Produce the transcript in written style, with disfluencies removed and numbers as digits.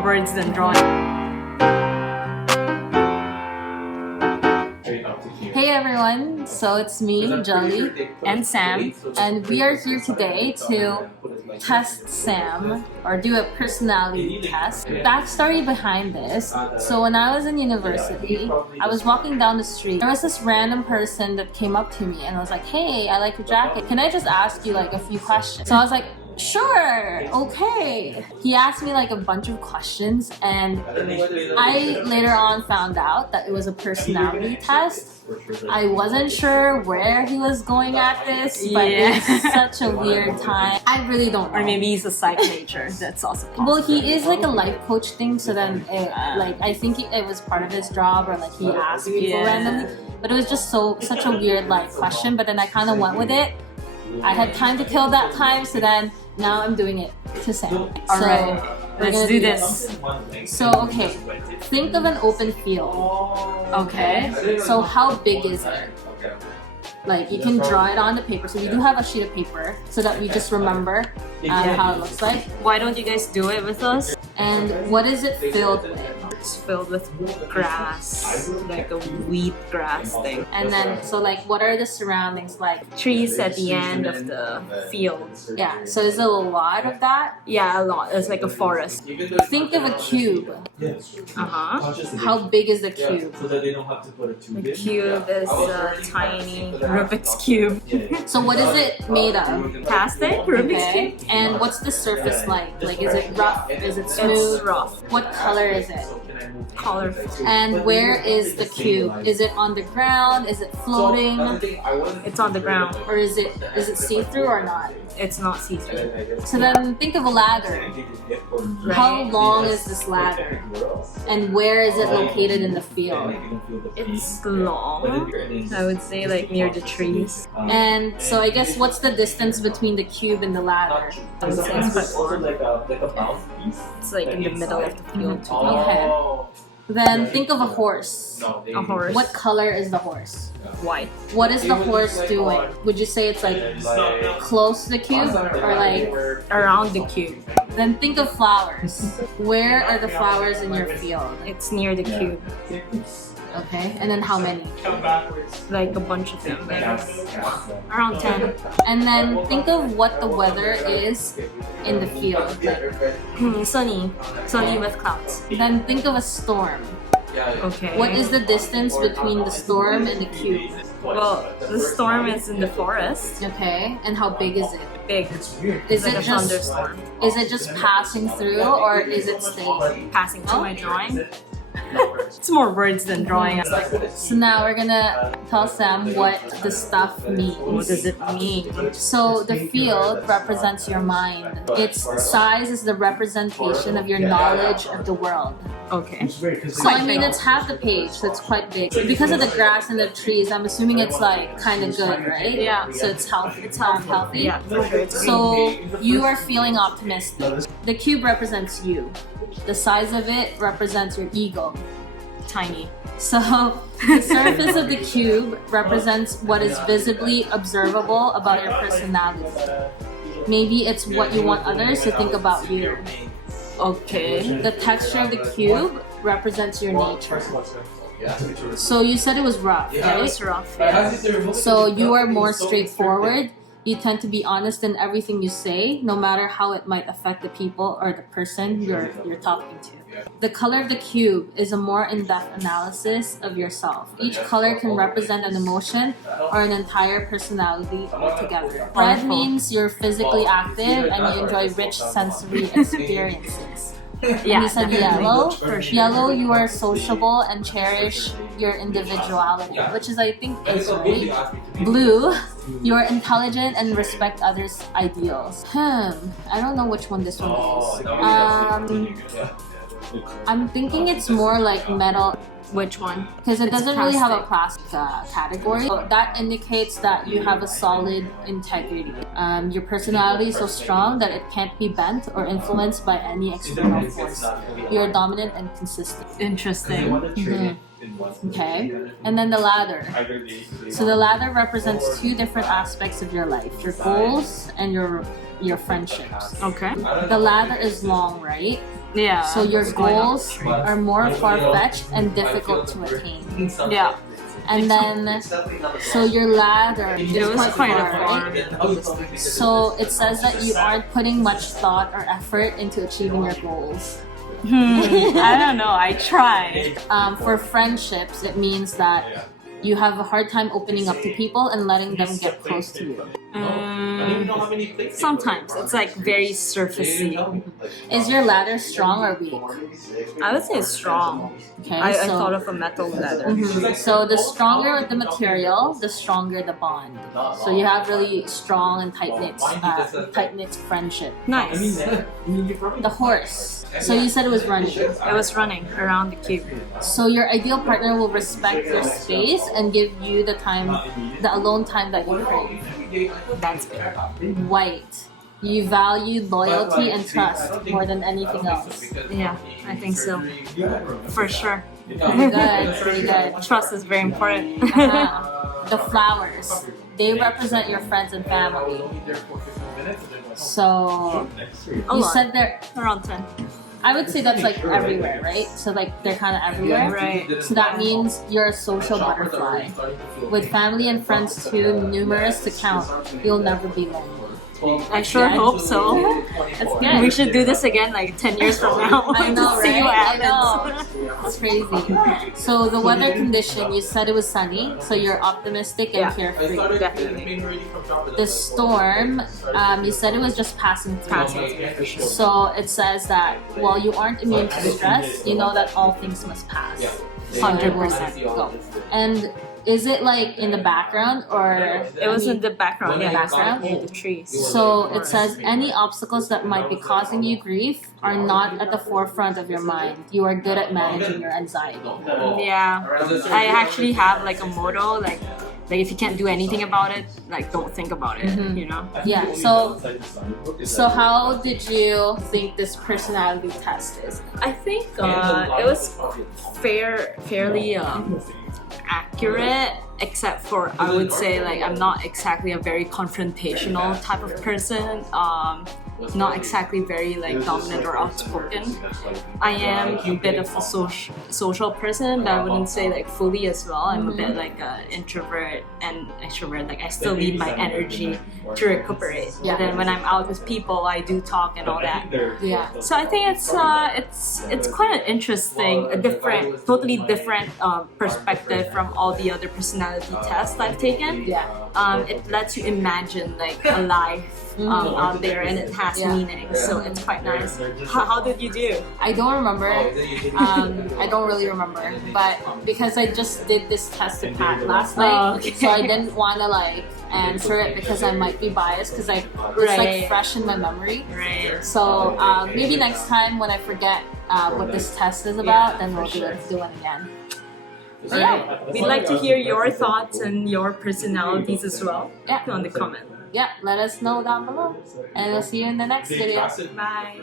more words than drawing. Hey everyone, so it's me, Jelly, And Sam. and we are here today to test Sam, or do a personality test. Backstory behind this, so when I was in university, I was walking down the street. There was this random person that came up to me and was like, hey, I like your jacket. Can I just ask you like a few questions? So I was like, sure, okay. He asked me like a bunch of questions, and I later on found out that it was a personality test. I wasn't sure where he was going at this, but it's such a weird time. I really don't know. Or maybe he's a psych major. That's also possible. Well, he is like a life coach thing, so then like I think it was part of his job, or like he asked people randomly. But it was just such a weird like question, but then I kind of went with it. I had time to kill that time, so then now I'm doing it to Sam. Alright, let's do this. So, okay, think of an open field. Okay. So how big is it? Like, you can draw it on the paper. So we do have a sheet of paper so that we just remember how it looks like. Why don't you guys do it with us? And what is it filled with? It's filled with grass, like a wheat grass thing. And then, so like, what are the surroundings like? Trees at the end of the field. Yeah, so is it a lot of that? Yeah, a lot. It's like a forest. Think of a cube. Uh-huh. How big is the cube? The cube is a tiny Rubik's Cube. So what is it made of? Plastic? Rubik's Cube? And what's the surface like? Like, is it rough? Is it smooth? It's rough. What color is it? Colorful. And where is the cube? Is it on the ground? Is it floating? It's on the ground. Or is it see-through or not? It's not see-through. So then think of a ladder. How long is this ladder? And where is it located in the field? It's long. I would say like near the trees. And so I guess what's the distance between the cube and the ladder? I would say it's quite long. It's like in the middle of the field too. Okay. Then think of a horse. A horse. What color is the horse? White. What is the horse doing? Would you say it's like close to the cube or like Around the cube. Then think of flowers. Where are the flowers in your field? It's near the cube. Okay, and then how many? Like a bunch of them. Like around 10. And then think of what the weather is in the field. Sunny. Sunny with clouds. Then think of a storm. Okay. What is the distance between the storm and the cube? Well, the storm is in the forest. Okay, and how big is it? Big. Is like it a thunderstorm. Is it just passing through, or is it staying? Passing to my drawing. It's more words than drawing. So now we're gonna tell Sam what the stuff means. What does it mean? So the field represents your mind. Its size is the representation of your knowledge of the world. Okay. So I mean, it's half the page, so it's quite big. Because of the grass and the trees, I'm assuming it's like kind of good, right? Yeah. So it's healthy. It's healthy. Yeah, for sure. It's So you are feeling optimistic. The cube represents you. The size of it represents your ego. tiny. So the surface of the cube represents what is visibly observable about your personality. Maybe it's what you want others to think about you. Okay. The texture of the cube represents your nature. So you said it was rough, Yeah, right? it's rough. Yeah. So you are more straightforward. You tend to be honest in everything you say, no matter how it might affect the people or the person you're talking to. The color of the cube is a more in-depth analysis of yourself. Each color can represent an emotion or an entire personality altogether. Red means you're physically active and you enjoy rich sensory experiences. Yeah, You said definitely. yellow. For sure. Yellow, you are sociable and cherish your individuality, which is, I think, is right. Blue, you are intelligent and respect others' ideals. I don't know which one this one is. I'm thinking it's more like metal. Which one? Because it It's doesn't really have a plastic. plastic category. So that indicates that you have a solid integrity. Your personality is so strong that it can't be bent or influenced by any external force. You're dominant and consistent. Interesting. Okay, and then the ladder. So the ladder represents two different aspects of your life: your goals and your friendships. Okay. The ladder is long, right? Yeah. So your what's going on? goals are more far-fetched and difficult to attain. Yeah. And then, so your ladder It is was quite quite far, a right? So it says that you aren't putting much thought or effort into achieving your goals. I don't know. I tried. For friendships, it means that you have a hard time opening up to people and letting them get close to you. Sometimes it's like very surfacey. Is your ladder strong or weak? I would say it's strong. Okay, I so thought of a metal ladder. So the stronger the material, the stronger the bond. So you have really strong and tight-knit friendship. Nice. The horse. So you said it was running. It was running around the cube. So your ideal partner will respect your space and give you the alone time that you crave. That's good. White. You value loyalty and trust more than anything else. Yeah, I think so. For sure. Pretty good, pretty good. Trust is very important. The flowers. They represent your friends and family. So you said they're around 10. I would say that's like everywhere, right? So like they're kind of everywhere. Right. So that means you're a social butterfly. With family and friends too numerous to count, you'll never be lonely. I sure hope so. That's good. We should do this again like 10 years from now. I know, to see right? what I happens. know. It's crazy. So the weather condition, you said it was sunny, so you're optimistic and carefree. Definitely. The storm, you said it was just passing through. So it says that while you aren't immune to stress, you know that all things must pass. 100%. Go. And is it like in the background or? It was in the background. In the background? In the trees. So it says any obstacles that might be causing you grief are not at the forefront of your mind. You are good at managing your anxiety. Yeah, I actually have like a motto like if you can't do anything about it, like don't think about it. You know? Yeah. So how did you think this personality test is? I think it was fairly accurate, except for I would say like I'm not exactly a very confrontational type of person. Not exactly very like dominant or outspoken. I am a bit of a social person, but I wouldn't say like fully as well. I'm a bit like an introvert and extrovert. Like I still need my energy to recuperate. Yeah. And then when I'm out with people, I do talk and all that. Yeah. So I think it's quite an interesting, totally different perspective from all the other personality tests I've taken. Yeah. It lets you imagine like a life out there, and it has meaning. So it's quite nice. How did you do? I don't remember. I don't really remember, but because I just did this test to Pat last night, so I didn't want to like answer it because I might be biased because it's like fresh in my memory. Right. So maybe next time when I forget what this test is about, then we'll do it again. So, yeah, we'd like to hear your thoughts and your personalities as well. Yeah. On the comment. Yeah, let us know down below, and we'll see you in the next video. Bye.